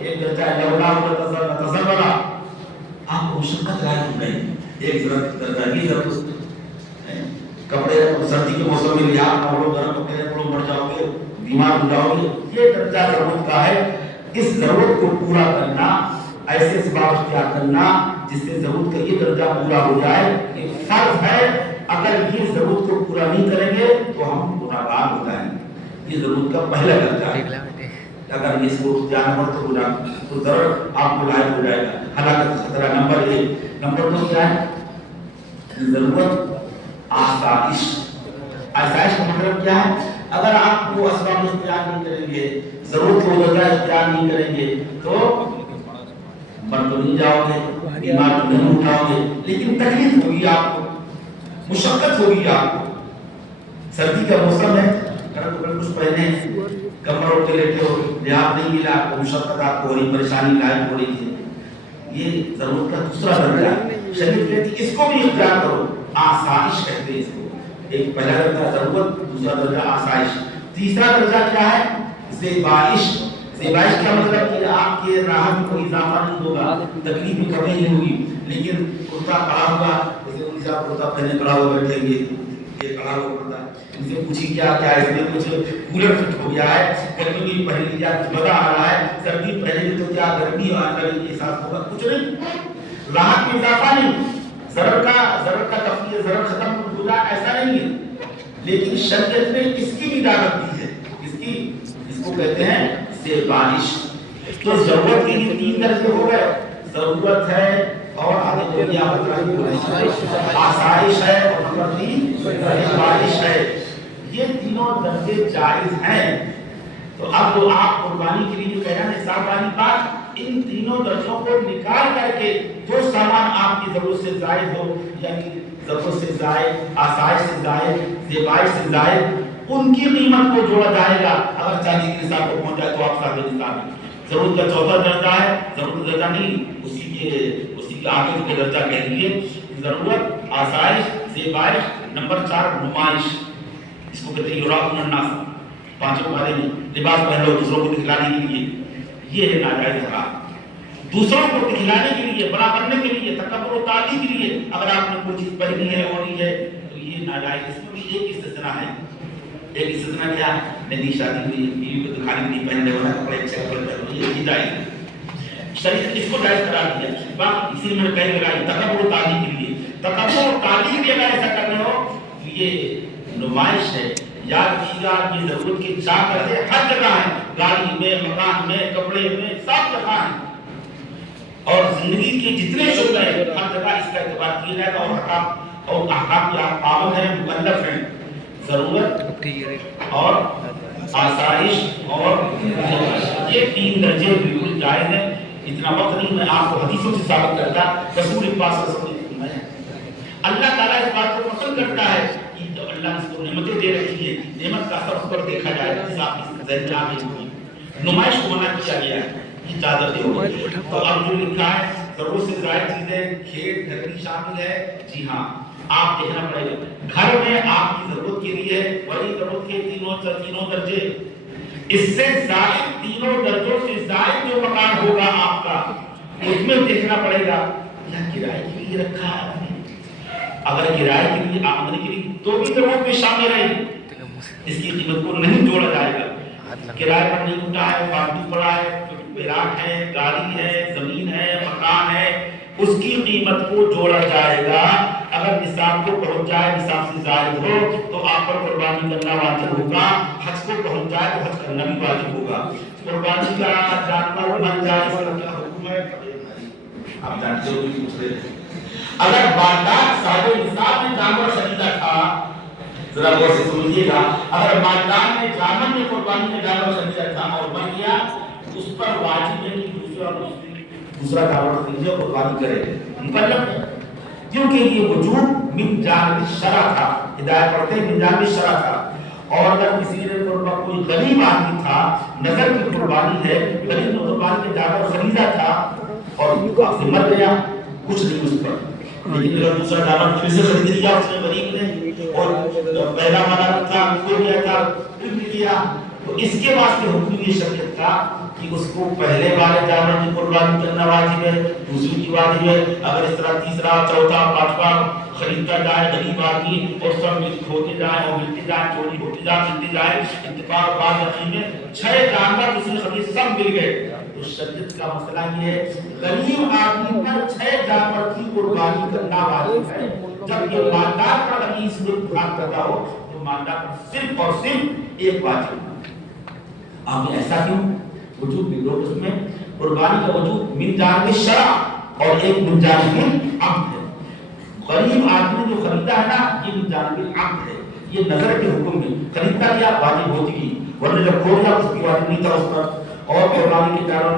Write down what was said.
ایک درجہ لولا تصورا آپ کو مشقت لائق نہیں. ایک درجہ بھی ضرورت کپڑے سردی کے موسم میں لحاظ نہ ہو گرم کپڑے پڑو مر جاؤ گے بیمار ہو جاؤ گے. یہ درجہ ضرورت کا ہے. اس ضرورت کو پورا کرنا ایسے اسباب اختیار کرنا جس سے ضرورت کا یہ درجہ پورا ہو جائے یہ فرض ہے. اگر یہ ضرورت کو پورا نہیں کریں گے تو ہم گناہگار ہو جائیں گے. یہ ضرورت کا پہلا درجہ ہے. اگر اس کو اختیار نہ تو گناہ تو ضرور آپ کو لاحق ہو جائے گا ہلاکت کا خطرہ. نمبر 1. نمبر 2 کیا ہے؟ ضرورت آسائش. آسائش کا مطلب کیا ہے؟ اگر آپ کو اسباب اختیار نہیں کریں گے ضرورت کو درجہ اختیار نہیں کریں گے تو مر تو نہیں جاؤ گے بیمار تو نہیں ہو جاؤ گے لیکن تکلیف ہوگی آپ کو مشقت ہوگی آپ کو. سردی کا موسم ہے کچھ پہنے کمر اٹھ کے لیٹے ہو لحاظ نہیں ملا آپ کو مشقت آپ کو ہو رہی پریشانی لاحق ہو رہی ہے. یہ ضرورت کا دوسرا درجہ ہے. شریعت کہتی ہے اس کو بھی اختیار کرو. آسائش کہتے ہیں اس کو. ایک پہلا درجہ ضرورت دوسرا درجہ آسائش. تیسرا درجہ کیا ہے؟ زیبائش. زیبائش کا مطلب کہ آپ کے راحت میں کوئی اضافہ نہیں ہوگا تکلیف میں کمی نہیں ہوگی لیکن کرتا پڑا ہوگا جیسے ان سے آپ کرتا پہنے پڑا ہوا بیٹھیں گے یہ پڑا ہوا پڑتا ہے ان سے پوچھی کیا کیا اس میں کچھ کولر فٹ ہو گیا ہے گرمی بھی پہن لیا کچھ مزہ آ رہا ہے سردی پہنے گی تو کیا گرمی آنے کی احساس ہوگا کچھ نہیں. راحت میں اضافہ نہیں. ضرر کا تفریح ضرر ختم ہو جائے ایسا نہیں ہے لیکن شریعت نے اس کی بھی دعوت دی ہے. اس کو کہتے ہیں زیبائش. تو ضرورت کے یہ 3 درجے ہو گئے. ضرورت ہے اور آگے بولیے آسائش ہے اور نمبر 3 زیبائش ہے. یہ تینوں درجے جائز ہیں. تو اب جو آپ قربانی کے لیے کہہ رہے ہیں حساب والی بات ان تینوں درجوں کو نکال کر کے جو سامان آپ کی ضرورت سے زائد ہو یعنی ضرورت سے زائد آسائش سے زائد زیبائش سے زائد ان کی قیمت کو جوڑا جائے گا. اگر چاندی کے نصاب کو پہنچ جائے تو آپ صاحب نصاب ہے. ضرورت کا چوتھا درجہ ہے ضرورت درجہ نہیں اسی کے آگے کے درجہ کہہ دیجیے ضرورت آسائش زیبائش. نمبر 4 نمائش. اس کو کہتے ہیں یراؤن الناس. 5 بارے میں لباس پہن لو دوسروں کو دکھلانے کے لیے یہ ہے ناجائز حرام. دوسروں کو دکھلانے کے لیے بڑا بننے کے لیے تکبر و تعالی کے لیے اگر آپ نے کوئی چیز پہنی ہے اونی ہے تو یہ ناجائز. اس میں بھی ایک استثناء ہے. ایک استثناء کیا ہے؟ نئی شادی ہوئی بیوی کو دکھانے کے لیے پہن رہے ہونا کپڑے اچھے کپڑے پہن رہے یہ جائز ہے. شریعت اس کو جائز قرار دیا. بات اسی میں کہیں لگائی تکبر و تعالی کے لیے. تکبر و تعالی کے لیے اگر ایسا کرنے ہو تو یہ نمائش ہے. یاد کیجیے یہ ضرورت کی چاہ کرتے ہر جگہ ہے. گاڑی میں مکان میں کپڑے میں سب جگہ ہے اور زندگی کے جتنے شعبے ہیں ہر جگہ اس کا اعتبار کیا جائے گا. اور احکام کے پابند ہیں مکلف ہیں. ضرورت اور آسائش اور یہ 3 درجے بالکل جائز ہیں. اتنا وقت نہیں میں آپ کو حدیثوں سے ثابت کرتا. رسول پاک صلی اللہ علیہ وسلم اللہ تعالیٰ اس بات کو پسند کرتا ہے کہ جب اللہ نے اس کو نعمتیں دے رکھی ہے نعمت کا اثر اس پر دیکھا جائے نمائش کو منع کیا گیا ہے. اجازت ہو گئی. تو اب جو لکھا ہے ضرورت سے زائد چیزیں کھیت گھر کی شامل ہے. جی ہاں آپ دیکھنا پڑے گا گھر میں آپ کی ضرورت کے لیے بڑی ضرورت کے تینوں درجے اس سے زائد 3 درجوں سے زائد جو مکان ہوگا آپ کا اس میں دیکھنا پڑے گا یا کرائے کے لیے رکھا ہے آپ نے. اگر کرائے کے لیے آمدنی کے لیے تو بھی ضرورت میں شامل ہے اس کی قیمت کو نہیں جوڑا جائے گا. کرائے پر نہیں اٹھا ہے فالتو پڑا ہے پلاٹ ہے گاڑی ہے زمین ہے مکان ہے اس کی قیمت کو جوڑا جائے گا. اگر نصاب کو پہنچ جائے نصاب سے زائد ہو تو آپ پر قربانی کرنا واجب ہوگا. حج کو پہنچ جائے تو حج کرنا بھی واجب ہوگا. قربانی کا جانور بن جائے اس کا کیا حکم ہے آپ جانتے ہو کہ دوسرے اگر مالدار صاحب نصاب میں جانور خریدا تھا ذرا غور سے سمجھیے گا. اگر مالدار نے جانور میں قربانی کا جانور خریدا تھا اور بن گیا اس پر واجب ہے کہ دوسرا جانور خریدے اور قربانی کرے مکلف ہے کیونکہ یہ وجوب من جانب الشرع تھا. ہدایت پڑھتے ہیں من جانب الشرع تھا. اور اگر کسی نے کوئی غریب آدمی تھا نظر کی قربانی ہے غریب نے قربانی کے جانور خریدا تھا اور آپ سے مر گیا کچھ نہیں اس پر لیکن اگر دوسرا جانور پھر سے خرید لیا اس نے غریب نے اور پہلا والا تھا کھو گیا تھا پھر بھی لیا تو اس کے واسطے حکم یہ شریعت کا کہ اس کو پہلے والے جانور کی قربانی کرنا واجب ہے، دوسری کی واجب ہے، اگر اس طرح تیسرا چوتھا پانچواں خریدتا جائے غریب آدمی اور سب ہوتے جائیں اور ملتے جائیں، چوری ہوتے جائیں ملتے جائیں، اتفاق بعد یقین میں 6 جانور جس نے خرید سب مل گئے، تو شریعت کا مسئلہ یہ ہے غریب آدمی پر 6 جانور کی قربانی کرنا واجب ہے، جب یہ مالدار پر اگر اس میں بھاگ کرتا ہو تو مالدار پر صرف اور صرف ایک واجب ہے۔ آپ نے ایسا کیوں؟ وجود بھی دو قسم میں، قربانی کا وجود من جانب شرع اور ایک من جانب عقد ہے۔ غریب آدمی جو خریدا ہے نا یہ من جانب عقد ہے، یہ نظر کے حکم میں خریدتا کیا واجب ہوتی گی، ورنہ جب کھول گیا اس کی واجب نہیں تھا اس پر، اور قربانی کے کارن